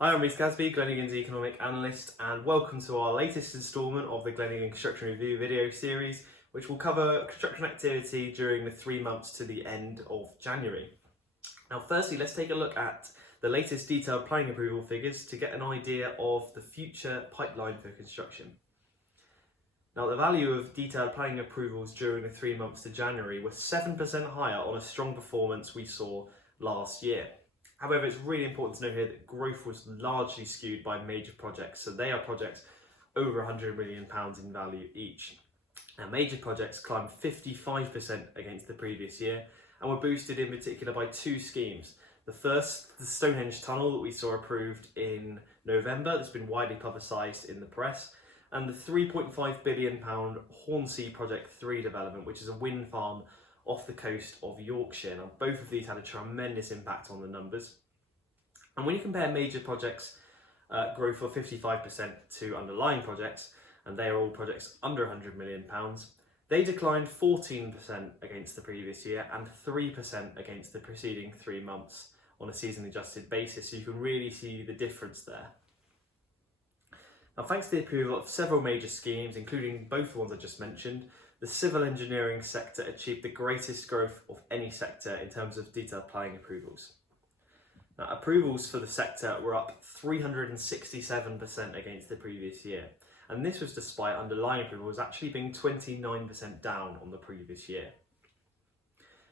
Hi, I'm Reece Casby, Glenigan's Economic Analyst, and welcome to our latest instalment of the Glenigan Construction Review video series, which will cover construction activity during the 3 months to the end of January. Now, firstly, let's take a look at the latest detailed planning approval figures to get an idea of the future pipeline for construction. Now, the value of detailed planning approvals during the 3 months to January was 7% higher on a strong performance we saw last year. However, it's really important to note here that growth was largely skewed by major projects. So they are projects over £100 million in value each. Now, major projects climbed 55% against the previous year and were boosted in particular by two schemes. The first, the Stonehenge Tunnel that we saw approved in November, that's been widely publicised in the press, and the £3.5 billion Hornsea Project 3 development, which is a wind farm off the coast of Yorkshire. Now, both of these had a tremendous impact on the numbers. And when you compare major projects growth of 55% to underlying projects, and they are all projects under £100 million, they declined 14% against the previous year and 3% against the preceding 3 months on a season adjusted basis. So you can really see the difference there. Now, thanks to the approval of several major schemes, including both the ones I just mentioned, the civil engineering sector achieved the greatest growth of any sector in terms of detailed planning approvals. Now, approvals for the sector were up 367% against the previous year, and this was despite underlying approvals actually being 29% down on the previous year.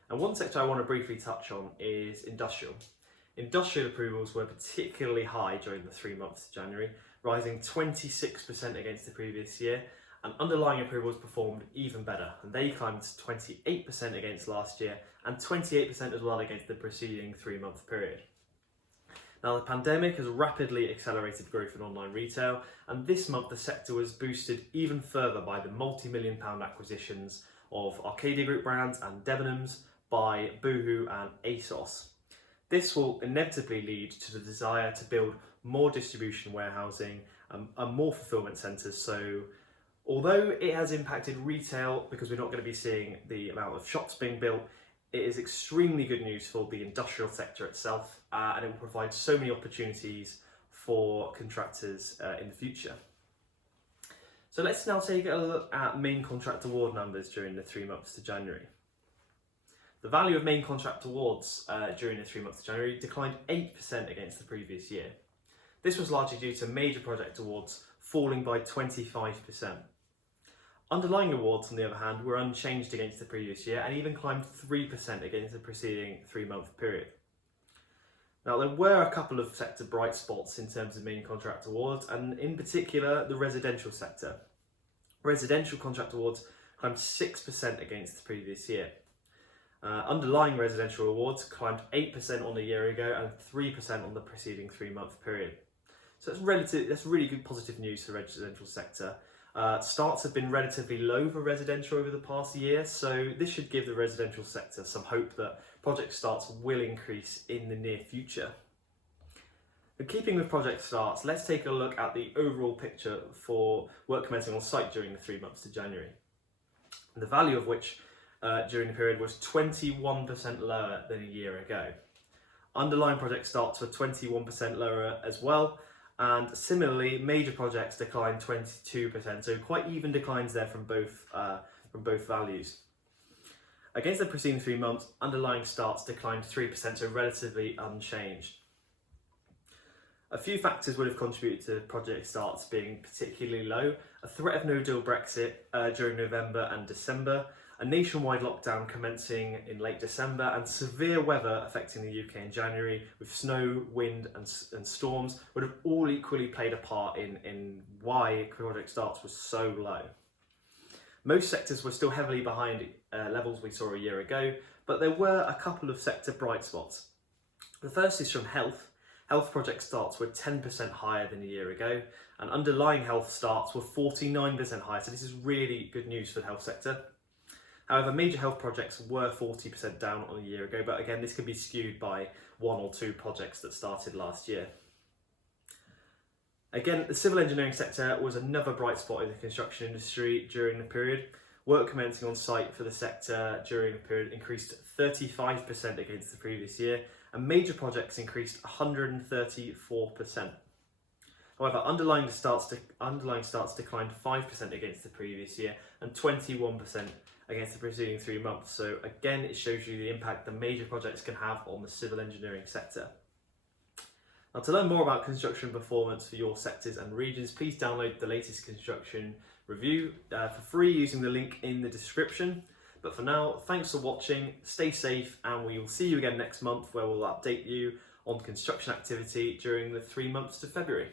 And one sector I want to briefly touch on is industrial. Industrial approvals were particularly high during the 3 months to January, rising 26% against the previous year, and underlying approvals performed even better, and they climbed 28% against last year and 28% as well against the preceding 3-month period. Now, the pandemic has rapidly accelerated growth in online retail, and this month the sector was boosted even further by the multi-million pound acquisitions of Arcadia Group brands and Debenhams by Boohoo and ASOS. This will inevitably lead to the desire to build more distribution warehousing and more fulfillment centres. So although it has impacted retail because we're not going to be seeing the amount of shops being built, it is extremely good news for the industrial sector itself, and it will provide so many opportunities for contractors in the future. So let's now take a look at main contract award numbers during the 3 months to January. The value of main contract awards during the 3 months to January declined 8% against the previous year. This was largely due to major project awards falling by 25%. Underlying awards, on the other hand, were unchanged against the previous year and even climbed 3% against the preceding 3-month period. Now, there were a couple of sector bright spots in terms of main contract awards, and in particular the residential sector. Residential contract awards climbed 6% against the previous year. Underlying residential awards climbed 8% on a year ago and 3% on the preceding 3-month period. So that's really good positive news for the residential sector. Starts have been relatively low for residential over the past year, so this should give the residential sector some hope that project starts will increase in the near future. But keeping with project starts, let's take a look at the overall picture for work commencing on site during the 3 months to January, the value of which during the period was 21% lower than a year ago. Underlying project starts were 21% lower as well, and similarly major projects declined 22%, so quite even declines there from both values. Against the preceding 3 months, underlying starts declined 3%, so relatively unchanged. A few factors would have contributed to project starts being particularly low: a threat of no-deal Brexit during November and December, a nationwide lockdown commencing in late December, and severe weather affecting the UK in January with snow, wind and storms would have all equally played a part in why project starts was so low. Most sectors were still heavily behind levels we saw a year ago, but there were a couple of sector bright spots. The first is from health. Health project starts were 10% higher than a year ago, and underlying health starts were 49% higher, so this is really good news for the health sector. However, major health projects were 40% down on a year ago, but again, this could be skewed by 1 or 2 projects that started last year. Again, the civil engineering sector was another bright spot in the construction industry during the period. Work commencing on site for the sector during the period increased 35% against the previous year and major projects increased 134%. However, underlying starts declined 5% against the previous year and 21% against the preceding 3 months. So again, it shows you the impact the major projects can have on the civil engineering sector. Now, to learn more about construction performance for your sectors and regions, please download the latest construction review for free using the link in the description. But for now, thanks for watching, stay safe, and we will see you again next month where we'll update you on construction activity during the 3 months to February.